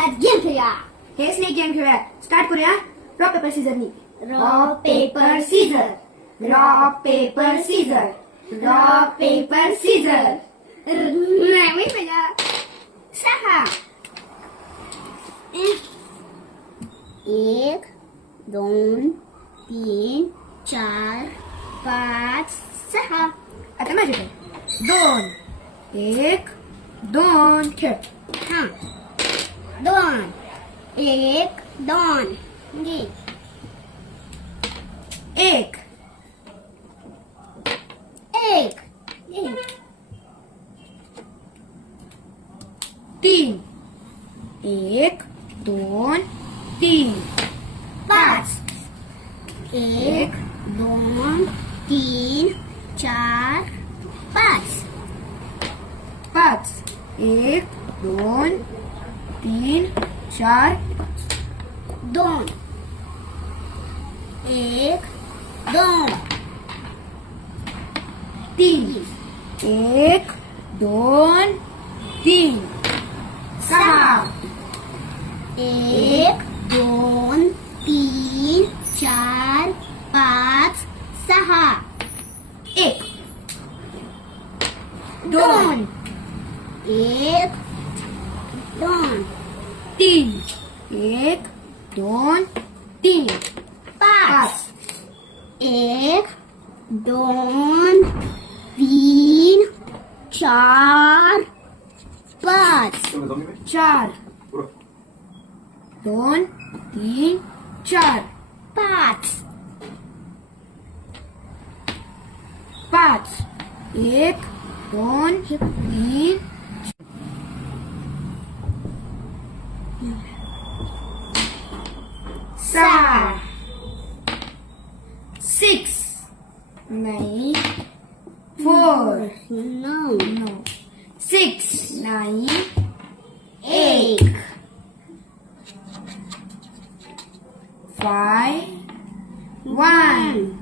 आज गेम खेळूया. हेच नाही गेम खेळूया. स्टार्ट करूया. रॉ पेपर सीझरनी. Rock paper scissor. Rock paper scissor. Rock paper scissor. नवीन मजा. 6 1 2 3 4 5 6. आता माझ्याकडे 2 1 2 खेळ. हा 2 1 2 घे. 1 1 3 1 2 3 5 1 2 3 4 5 5 1 2 3 4 2 1 2 3 1 2 3 6 1 2 3 4 5 6 1 2 1 2 3 1 2 3 5 1 2 3 4 5 4 2 3 4 5 5 1 2 3 6 6 9 4 No. no 6 9 8 5 1